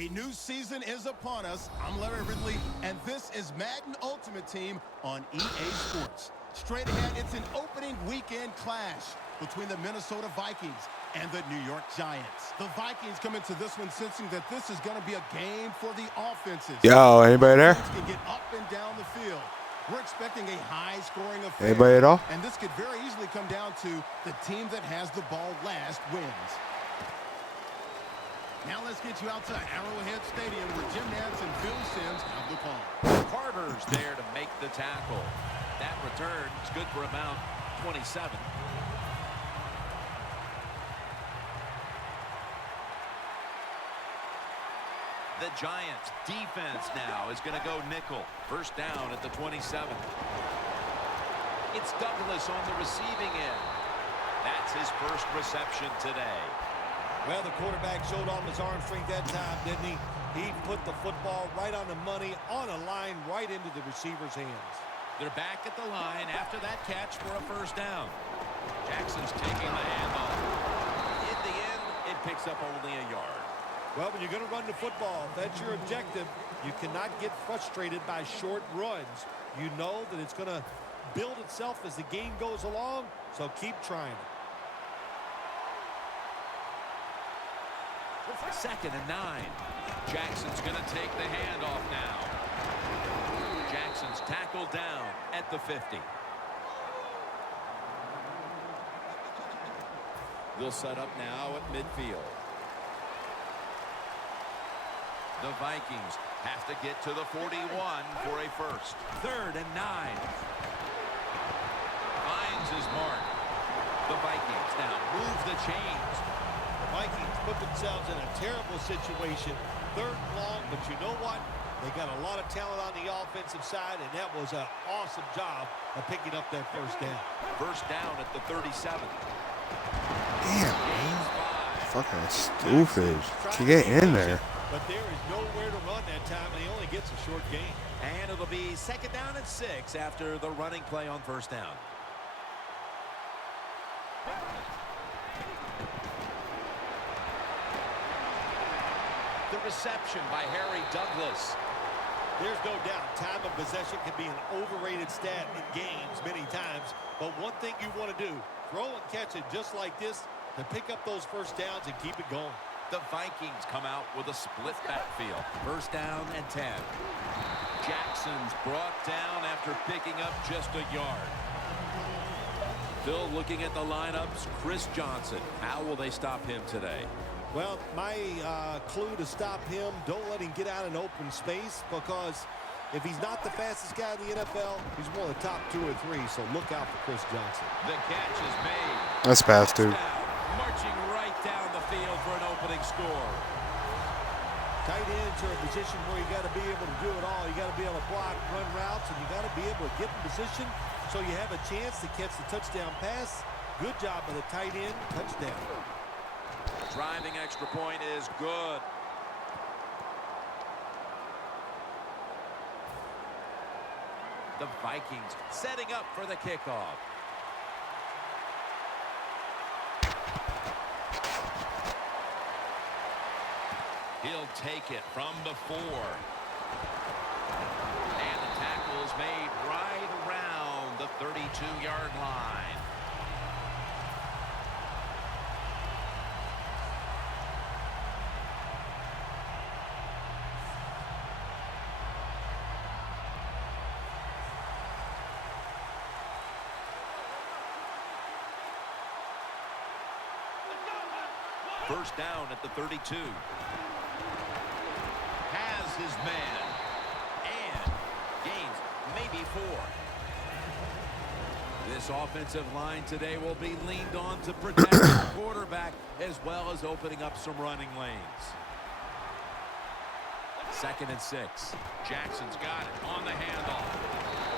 A new season is upon us. I'm Larry Ridley, and this is Madden Ultimate Team on EA Sports. Straight ahead, it's an opening weekend clash between the Minnesota Vikings and the New York Giants. The Vikings come into this one sensing that this is going to be a game for the offenses. Yo, anybody there? Can get up and down the field. We're expecting a high-scoring affair. Anybody at all? And this could very easily come down to the team that has the ball last wins. Now let's get you out to Arrowhead Stadium where Jim Nantz and Phil Simms have the call. Carter's there to make the tackle. That return is good for about 27. The Giants defense now is going to go nickel. First down at the 27. It's Douglas on the receiving end. That's his first reception today. Well, the quarterback showed off his arm strength that time, didn't he? He put the football right on the money, on a line, right into the receiver's hands. They're back at the line after that catch for a first down. Jackson's taking the handoff. In the end, it picks up only a yard. Well, when you're going to run the football, if that's your objective, you cannot get frustrated by short runs. You know that it's going to build itself as the game goes along, so keep trying it. Second and 9. Jackson's going to take the handoff now. Jackson's tackled down at the 50. They'll set up now at midfield. The Vikings have to get to the 41 for a first. Third and 9. Finds his mark. The Vikings now move the chains. The Vikings put themselves in a terrible situation. Third and long, but you know what? They got a lot of talent on the offensive side, and that was an awesome job of picking up that first down. First down at the 37. Damn, man. Fucking stupid. To get in there. But there is nowhere to run that time, and he only gets a short gain. And it'll be second down and 6 after the running play on first down. The reception by Harry Douglas. There's no doubt time of possession can be an overrated stat in games many times. But one thing you want to do, throw and catch it just like this to pick up those first downs and keep it going. The Vikings come out with a split backfield. First down and 10. Jackson's brought down after picking up just a yard. Phil looking at the lineups. Chris Johnson. How will they stop him today? Well, my clue to stop him, don't let him get out in open space, because if he's not the fastest guy in the NFL, he's one of the top 2 or 3, so look out for Chris Johnson. The catch is made. That's fast, dude. Marching right down the field for an opening score. Tight ends are a position where you got to be able to do it all. You got to be able to block, run routes, and you got to be able to get in position so you have a chance to catch the touchdown pass. Good job by the tight end. Touchdown. Driving extra point is good. The Vikings setting up for the kickoff. He'll take it from the 4. And the tackle is made right around the 32-yard line. First down at the 32. Has his man. And gains maybe 4. This offensive line today will be leaned on to protect the quarterback as well as opening up some running lanes. Second and 6. Jackson's got it on the handoff.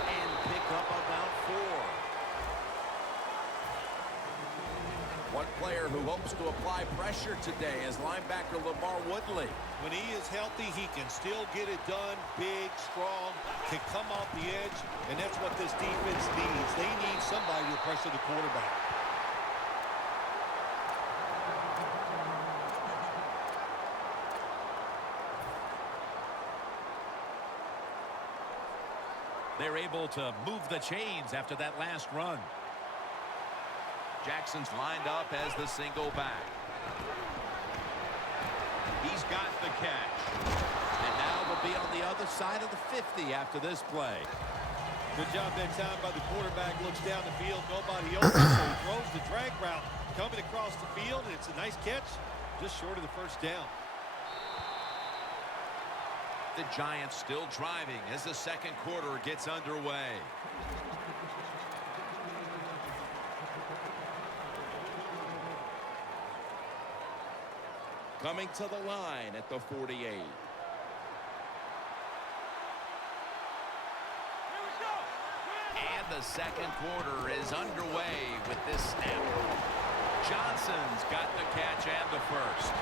And pick up about 4. One player who hopes to apply pressure today is linebacker LaMarr Woodley. When he is healthy, he can still get it done. Big, strong, can come off the edge, and that's what this defense needs. They need somebody to pressure the quarterback. They're able to move the chains after that last run. Jackson's lined up as the single back. He's got the catch. And now they'll be on the other side of the 50 after this play. Good job that time by the quarterback. Looks down the field, nobody open, so he throws the drag route coming across the field, and it's a nice catch, just short of the first down. The Giants still driving as the second quarter gets underway. Coming to the line at the 48. And the second quarter is underway with this snap. Johnson's got the catch and the first.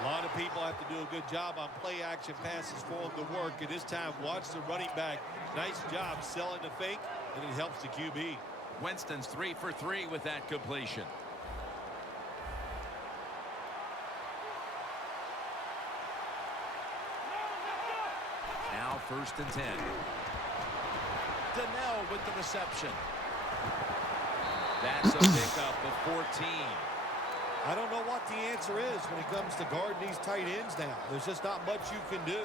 A lot of people have to do a good job on play action passes for him to work. And this time, watch the running back. Nice job selling the fake, and it helps the QB. Winston's 3 for 3 with that completion. Now 1st and 10. Donnell with the reception. That's a pickup of 14. I don't know what the answer is when it comes to guarding these tight ends now. There's just not much you can do.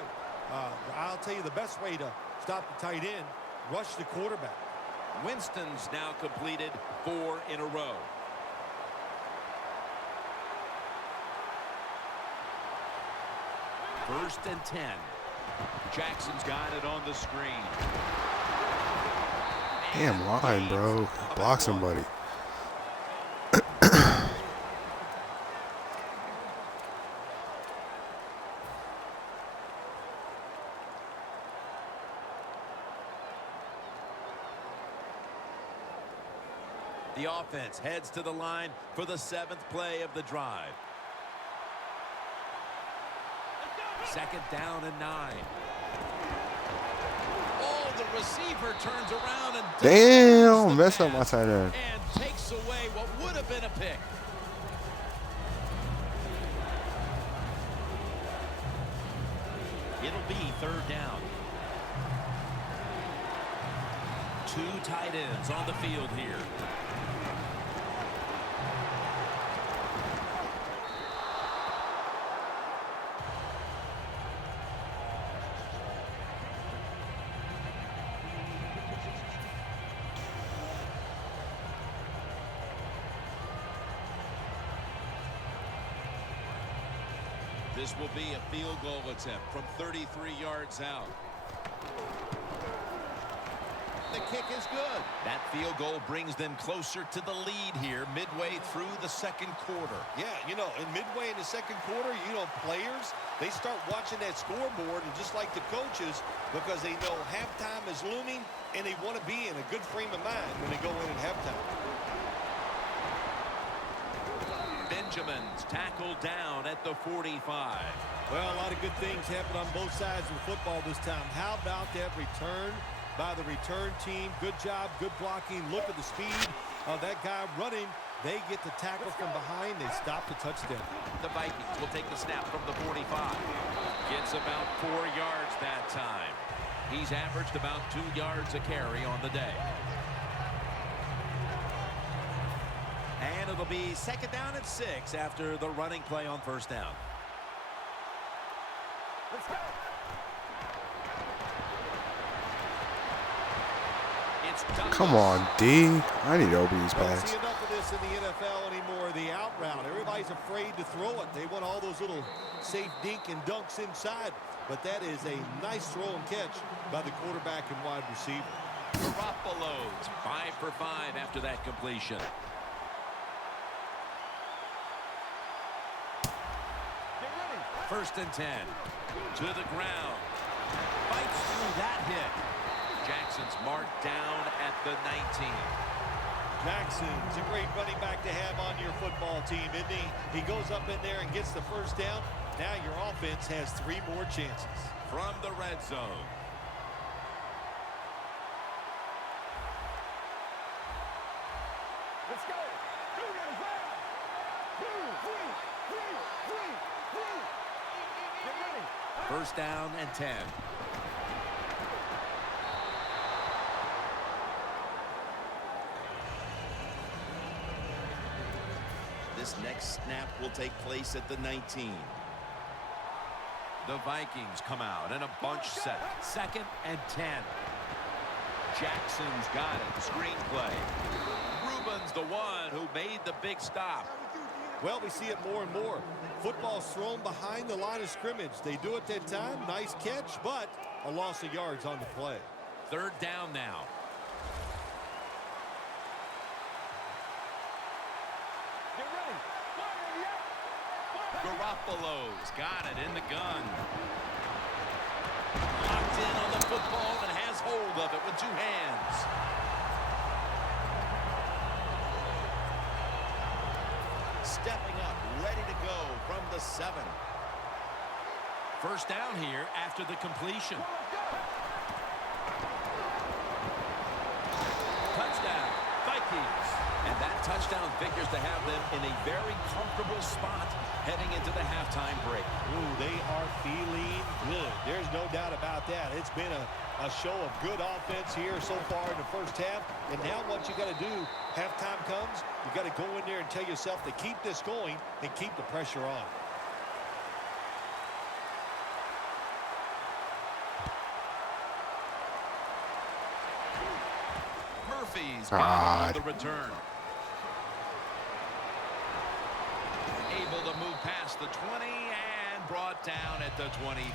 I'll tell you the best way to stop the tight end, rush the quarterback. Winston's now completed 4 in a row. First and 10. Jackson's got it on the screen. Damn line, bro. Block somebody. The offense heads to the line for the 7th play of the drive. 2nd down and 9. Oh, the receiver turns around and damn, mess up my tight end. And takes away what would have been a pick. It'll be 3rd down. 2 tight ends on the field here. This will be a field goal attempt from 33 yards out. The kick is good. That field goal brings them closer to the lead here midway through the second quarter. Yeah, you know, and midway in the second quarter, you know, players, they start watching that scoreboard, and just like the coaches, because they know halftime is looming, and they want to be in a good frame of mind when they go in at halftime. Benjamin's tackled down at the 45. Well, a lot of good things happen on both sides of the football this time. How about that return by the return team? Good job, good blocking. Look at the speed of that guy running. They get the tackle from behind. They stop the touchdown. The Vikings will take the snap from the 45. Gets about 4 yards that time. He's averaged about 2 yards a carry on the day. And it'll be 2nd down and 6 after the running play on 1st down. Let's go. Come on, D. I need OB's Don't backs. see enough of this in the NFL anymore. The out route. Everybody's afraid to throw it. They want all those little safe dink and dunks inside. But that is a nice throw and catch by the quarterback and wide receiver. Garoppolo's 5 for 5 after that completion. First and 10. To the ground. Fights through that hit. Jackson's marked down at the 19. Jackson's a great running back to have on your football team, isn't he? He goes up in there and gets the first down. Now your offense has 3 more chances. From the red zone. Let's go. First down and 10. This next snap will take place at the 19. The Vikings come out in a bunch set. 2nd and 10. Jackson's got it. Screenplay. Rubin's the one who made the big stop. Well, we see it more and more. Football's thrown behind the line of scrimmage. They do it that time. Nice catch, but a loss of yards on the play. 3rd down now. Garoppolo's got it in the gun. Locked in on the football and has hold of it with 2 hands. Stepping up, ready to go from the 7. 1st down here after the completion. Touchdown, Vikings. And that touchdown figures to have them in a very comfortable spot heading into the halftime break. Ooh, they are feeling good. There's no doubt about that. It's been a show of good offense here so far in the first half. And now what you got to do, halftime comes, you got to go in there and tell yourself to keep this going and keep the pressure on. Murphy's got the return. Able to move past the 20 and brought down at the 23.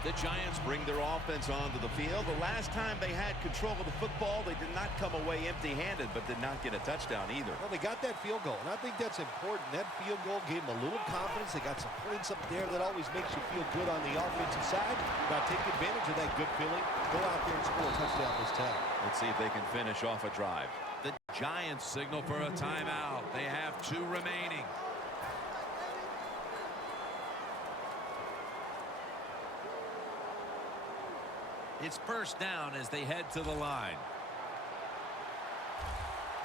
The Giants bring their offense onto the field. The last time they had control of the football, they did not come away empty-handed, but did not get a touchdown either. Well, they got that field goal, and I think that's important. That field goal gave them a little confidence. They got some points up there that always makes you feel good on the offensive side. Got to take advantage of that good feeling. Go out there and score a touchdown this time. Let's see if they can finish off a drive. The Giants signal for a timeout. They have 2 remaining. It's 1st down as they head to the line.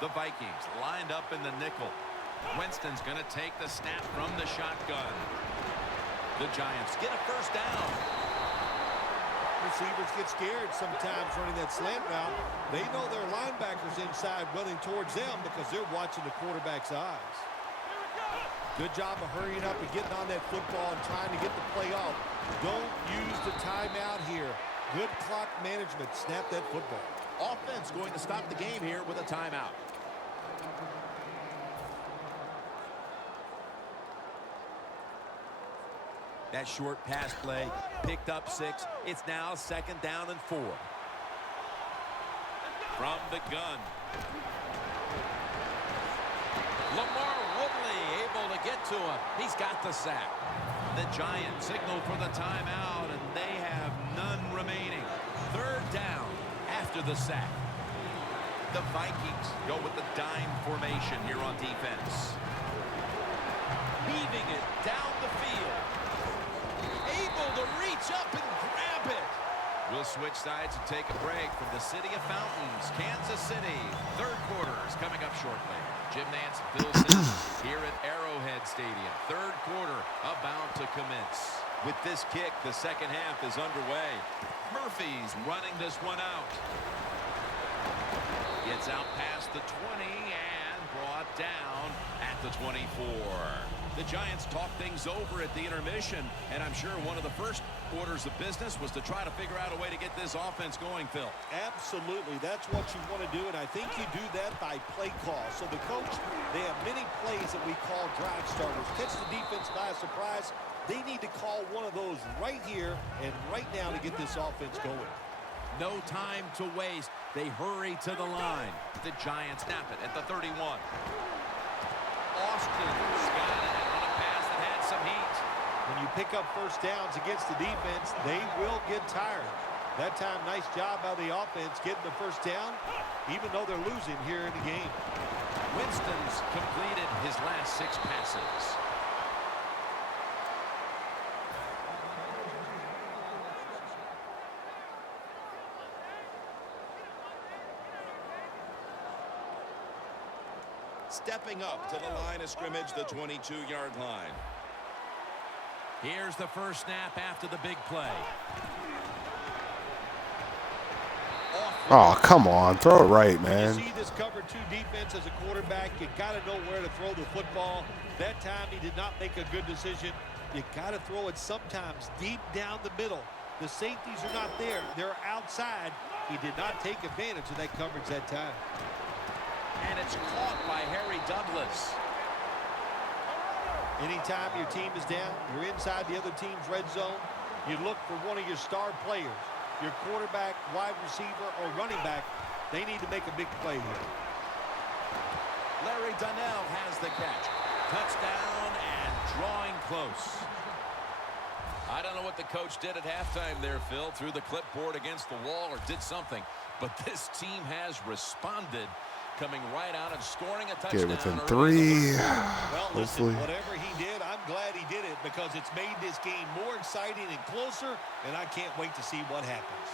The Vikings lined up in the nickel. Winston's going to take the snap from the shotgun. The Giants get a 1st down. Receivers get scared sometimes running that slant route. They know their linebackers inside running towards them because they're watching the quarterback's eyes. Good job of hurrying up and getting on that football and trying to get the play off. Don't use the timeout here. Good clock management. Snap that football. Offense going to stop the game here with a timeout. That short pass play picked up 6. It's now 2nd down and 4. From the gun. Lamar Woodley able to get to him. He's got the sack. The Giants signal for the timeout, and they have none remaining. 3rd down after the sack. The Vikings go with the dime formation here on defense. Heaving it down the field. Able to reach up and grab it. We'll switch sides and take a break from the city of fountains, Kansas City. 3rd quarter is coming up shortly. Jim Nance and Phil Simms here at Arrowhead Stadium. 3rd quarter about to commence. With this kick, the 2nd half is underway. Murphy's running this one out. Gets out past the 20 and brought down at the 24. The Giants talk things over at the intermission, and I'm sure one of the first orders of business was to try to figure out a way to get this offense going, Phil. Absolutely. That's what you want to do, and I think you do that by play call. So the coach, they have many plays that we call drive starters. Catch the defense by surprise. They need to call one of those right here and right now to get this offense going. No time to waste. They hurry to the line. The Giants snap it at the 31. Austin's got it on a pass that had some heat. When you pick up 1st downs against the defense, they will get tired. That time, nice job by the offense getting the 1st down, even though they're losing here in the game. Winston's completed his last 6 passes. Stepping up to the line of scrimmage, the 22-yard line. Here's the 1st snap after the big play. Off Oh, come on. Throw it right, When man. you see this cover 2 defense as a quarterback, you got to know where to throw the football. That time he did not make a good decision. You got to throw it sometimes deep down the middle. The safeties are not there. They're outside. He did not take advantage of that coverage that time. And it's caught by Harry Douglas. Anytime your team is down, you're inside the other team's red zone, you look for one of your star players, your quarterback, wide receiver, or running back. They need to make a big play here. Larry Donnell has the catch. Touchdown and drawing close. I don't know what the coach did at halftime there, Phil. Threw the clipboard against the wall or did something. But this team has responded, coming right out and scoring a touchdown. Get within 3. Well, Hopefully. listen, whatever he did, I'm glad he did it because it's made this game more exciting and closer, and I can't wait to see what happens.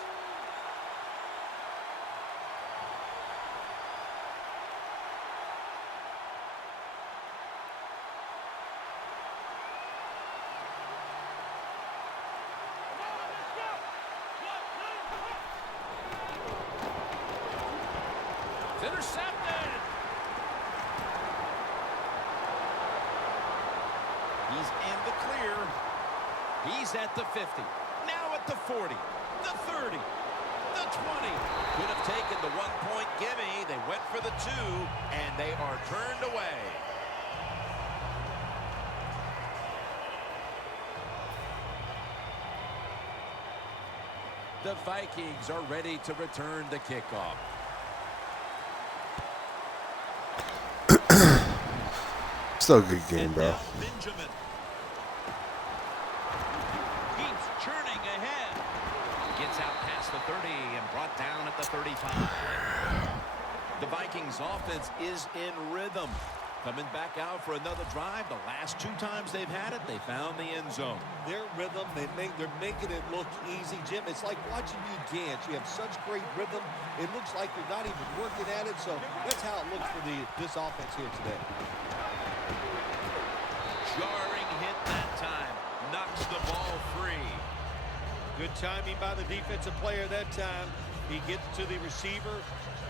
Intercepted. He's in the clear. He's at the 50. Now at the 40. The 30. The 20. Could have taken the 1-point gimme. They went for the 2, and they are turned away. The Vikings are ready to return the kickoff. Still a good game, bro. Benjamin keeps churning ahead. Gets out past the 30 and brought down at the 35. The Vikings offense is in rhythm. Coming back out for another drive. The last 2 times they've had it, they found the end zone. Their rhythm, they're making it look easy, Jim. It's like watching you dance. You have such great rhythm. It looks like you're not even working at it. So that's how it looks for this offense here today. Jarring hit that time. Knocks the ball free. Good timing by the defensive player that time. He gets to the receiver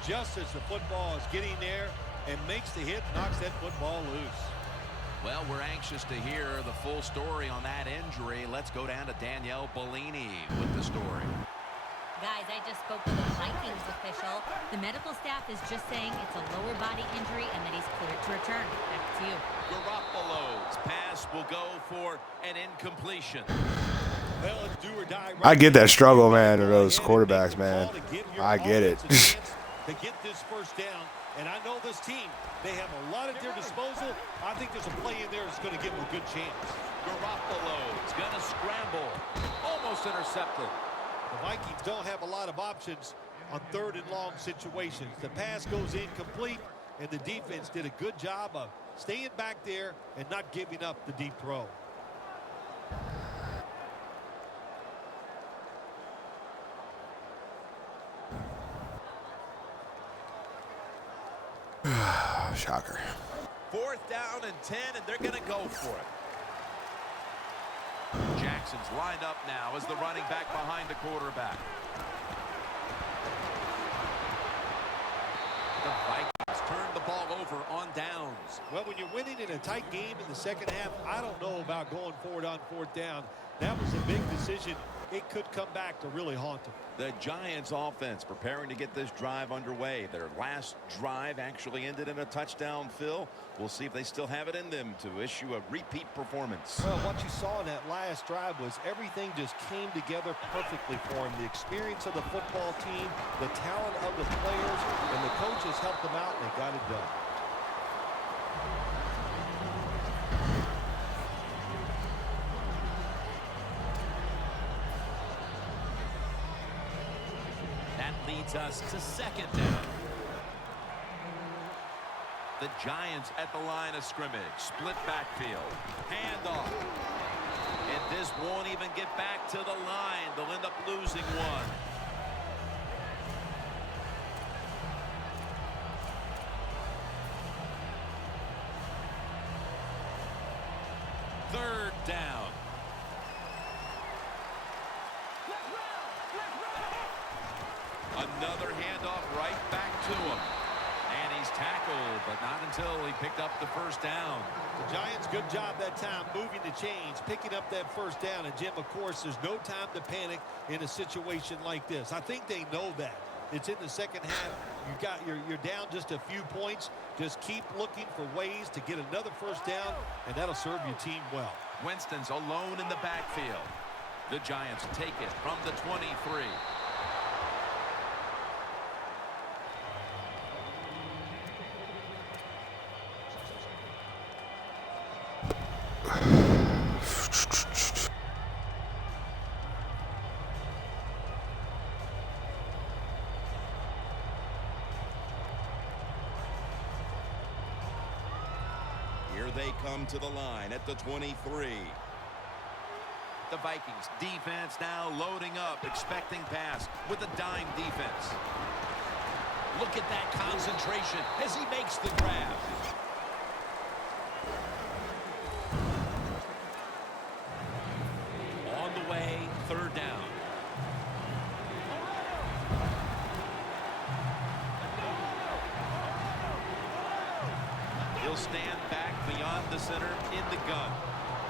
just as the football is getting there and makes the hit, knocks that football loose. Well, we're anxious to hear the full story on that injury. Let's go down to Danielle Bellini with the story. Guys, I just spoke with a Vikings official. The medical staff is just saying it's a lower body injury and that he's cleared to return. Back to you. Garoppolo's pass will go for an incompletion. Well, it's do or die right I get that now. struggle, man, of those quarterbacks, man. I get it. To get this first down, and I know this team, they have a lot at their disposal. I think there's a play in there that's going to give them a good chance. Garoppolo's going to scramble. Almost intercepted. The Vikings don't have a lot of options on 3rd and long situations. The pass goes incomplete, and the defense did a good job of staying back there and not giving up the deep throw. Shocker. 4th down and 10, and they're going to go for it. Jackson's lined up now as the running back behind the quarterback. The Vikings turn the ball over on downs. Well, when you're winning in a tight game in the second half, I don't know about going forward on 4th down. That was a big decision. It could come back to really haunt them. The Giants offense preparing to get this drive underway. Their last drive actually ended in a touchdown, Phil. We'll see if they still have it in them to issue a repeat performance. Well, what you saw in that last drive was everything just came together perfectly for him. The experience of the football team, the talent of the players, and the coaches helped them out, and they got it done. Leads us to 2nd down. The Giants at the line of scrimmage. Split backfield. Handoff. And this won't even get back to the line. They'll end up losing one. Third down. A Another handoff right back to him. And he's tackled, but not until he picked up the first down. The Giants, good job that time moving the chains, picking up that first down. And, Jim, of course, there's no time to panic in a situation like this. I think they know that. It's in the second half. You're down just a few points. Just keep looking for ways to get another first down, and that'll serve your team well. Winston's alone in the backfield. The Giants take it from the 23. Here they come to the line at the 23. The Vikings defense now loading up, expecting pass with a dime defense. Look at that concentration as he makes the grab. On the way, third down. He'll stand back beyond the center in the gun.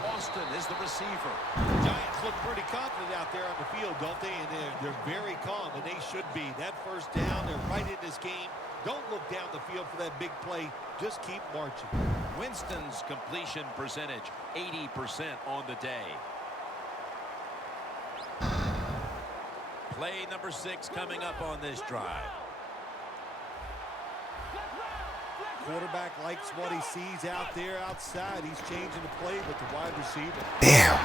Austin is the receiver. The Giants look pretty confident out there on the field, don't they? And they're very calm, and they should be. That first down, they're right in this game. Don't look down the field for that big play. Just keep marching. Winston's completion percentage, 80% on the day. Play number 6 coming up on this drive. Quarterback likes what he sees out there outside. He's changing the play with the wide receiver. Damn.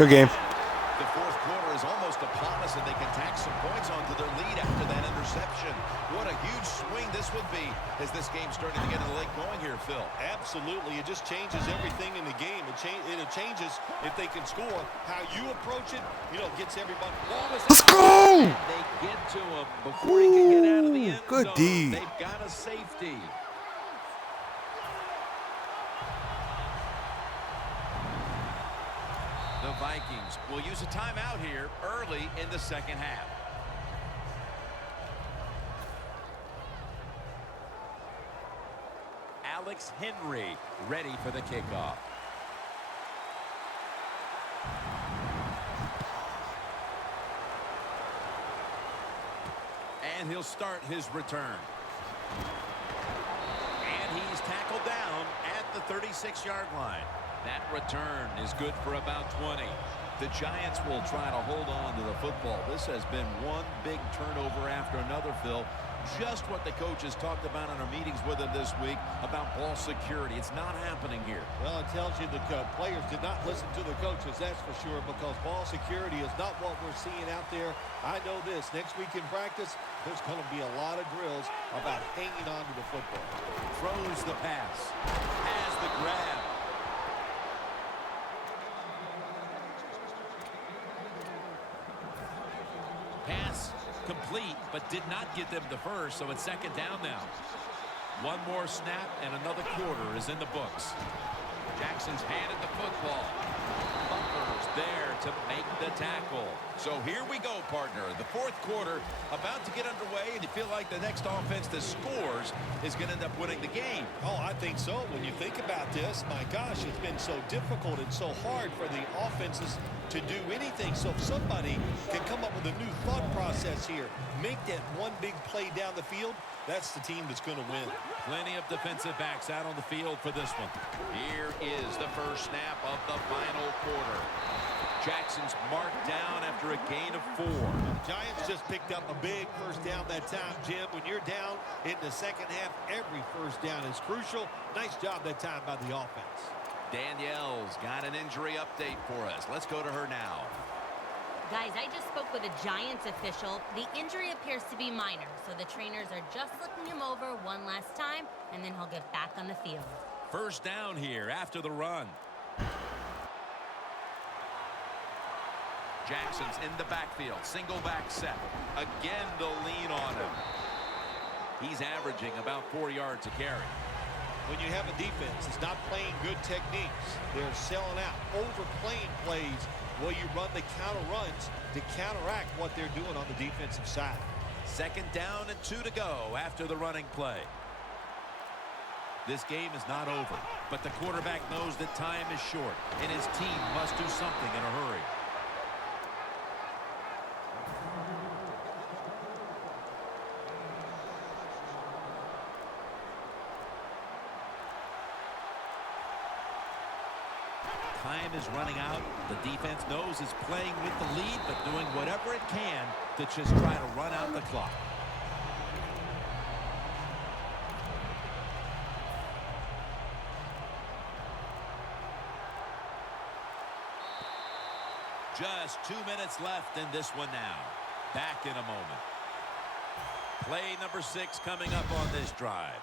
Good game. The fourth quarter is almost upon us, and they can tack some points onto their lead after that interception. What a huge swing this would be as this game's starting to get a leg going here, Phil. Absolutely. It just changes everything in the game. It changes, if they can score, how you approach it, gets everybody. Let's go! They get to him before he can get out of the end Good zone. D. They've got a safety. The Vikings will use a timeout here early in the second half. Alex Henry ready for the kickoff. And he'll start his return. And he's tackled down at the 36-yard line. That return is good for about 20. The Giants will try to hold on to the football. This has been one big turnover after another, Phil. Just what the coaches talked about in our meetings with him this week about ball security. It's not happening here. Well, it tells you the players did not listen to the coaches, that's for sure, because ball security is not what we're seeing out there. I know this. Next week in practice, there's going to be a lot of drills about hanging on to the football. Throws the pass. Has the grab. Pass complete, but did not get them the first, so it's second down now. One more snap, and another quarter is in the books. Jackson's handed the football. Buckner's there to make the tackle. So here we go, partner. The fourth quarter about to get underway, and you feel like the next offense that scores is going to end up winning the game. Oh, I think so. When you think about this, my gosh, it's been so difficult and so hard for the offenses to do anything. So if somebody can come up with a new thought process here, make that one big play down the field, that's the team that's going to win. Plenty of defensive backs out on the field for this one. Here is the first snap of the final quarter. Jackson's marked down after a gain of 4. Giants just picked up a big first down that time, Jim. When you're down in the second half, every first down is crucial. Nice job that time by the offense. Danielle's got an injury update for us. Let's go to her now. Guys, I just spoke with a Giants official. The injury appears to be minor, so the trainers are just looking him over one last time, and then he'll get back on the field. First down here after the run. Jackson's in the backfield. Single back set. Again, they'll lean on him. He's averaging about 4 yards a carry. When you have a defense that's not playing good techniques, they're selling out, overplaying plays. Well, you run the counter runs to counteract what they're doing on the defensive side. Second down and 2 to go after the running play. This game is not over, but the quarterback knows that time is short, and his team must do something in a hurry. Time is running out. The defense knows it's playing with the lead, but doing whatever it can to just try to run out the clock. Just 2 minutes left in this one now. Back in a moment. Play number 6 coming up on this drive.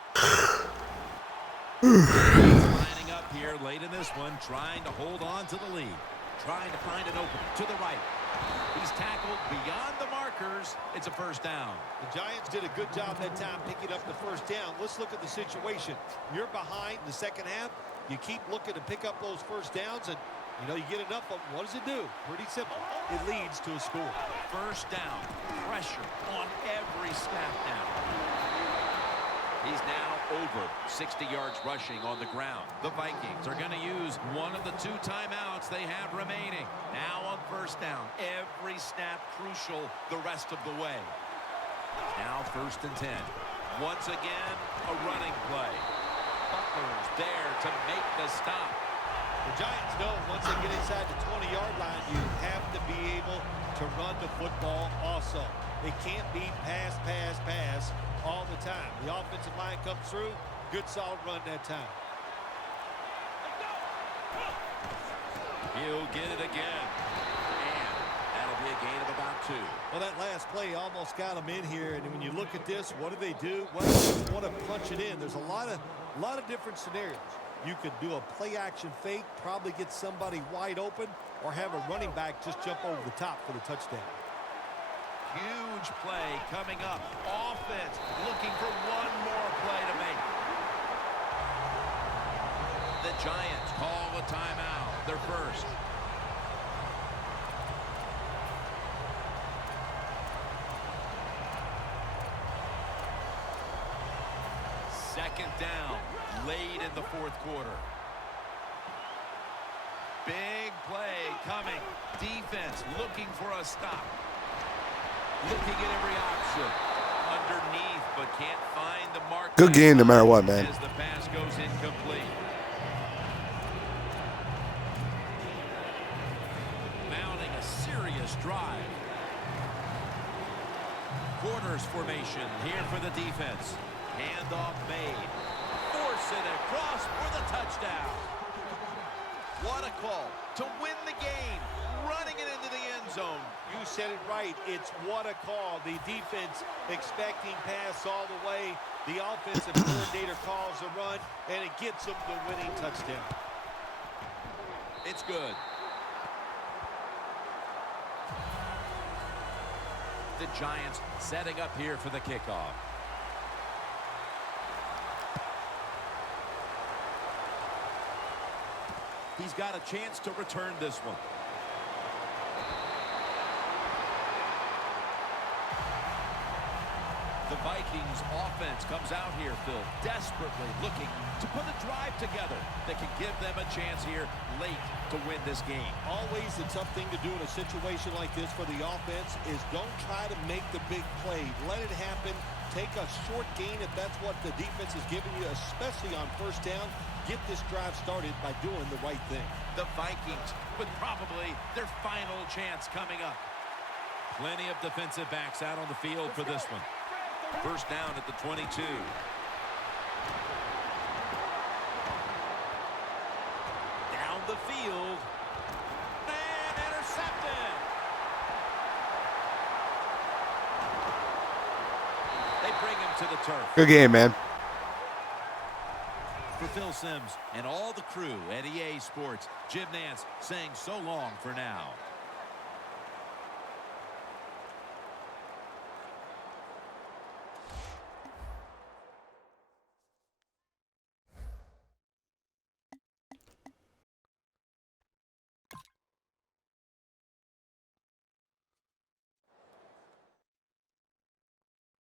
Lining up here late in this one, trying to hold on to the lead. Trying to find an opening to the right. He's tackled beyond the markers. It's a first down. The Giants did a good job that time picking up the first down. Let's look at the situation. You're behind in the second half. You keep looking to pick up those first downs, and you get enough of them. What does it do? Pretty simple. It leads to a score. First down. Pressure on every snap now. He's now over 60 yards rushing on the ground. The Vikings are going to use one of the 2 timeouts they have remaining. Now on first down. Every snap crucial the rest of the way. Now first and 10. Once again, a running play. Butler's there to make the stop. The Giants know once they get inside the 20-yard line, you have to be able to run the football also. It can't be pass, pass, pass all the time. The offensive line comes through. Good, solid run that time. He'll get it again. And that'll be a gain of about 2. Well, that last play almost got them in here. And when you look at this, what do? Well, they want to punch it in. There's a lot of different scenarios. You could do a play-action fake, probably get somebody wide open, or have a running back just jump over the top for the touchdown. Huge play coming up. Offense looking for one more play to make. The Giants call a timeout. Their first. Second down. Late in the fourth quarter. Big play coming. Defense looking for a stop. Looking at every option. Underneath, but can't find the mark. Good game no matter what, man. As the pass goes incomplete. Mounting a serious drive. Quarters formation here for the defense. Handoff made. Force it across for the touchdown. What a call to win the game, running it into the end zone. You said it right. It's what a call. The defense expecting pass all the way. The offensive coordinator calls a run, and it gets them the winning touchdown. It's good. The Giants setting up here for the kickoff. He's got a chance to return this one. The Vikings offense comes out here, Phil, desperately looking to put a drive together that can give them a chance here late to win this game. Always the tough thing to do in a situation like this for the offense is don't try to make the big play. Let it happen. Take a short gain if that's what the defense is giving you, especially on first down. Get this drive started by doing the right thing. The Vikings with probably their final chance coming up. Plenty of defensive backs out on the field for this one. First down at the 22. Down the field. And intercepted. They bring him to the turf. Good game, man. For Phil Simms and all the crew at EA Sports, Jim Nantz saying so long for now.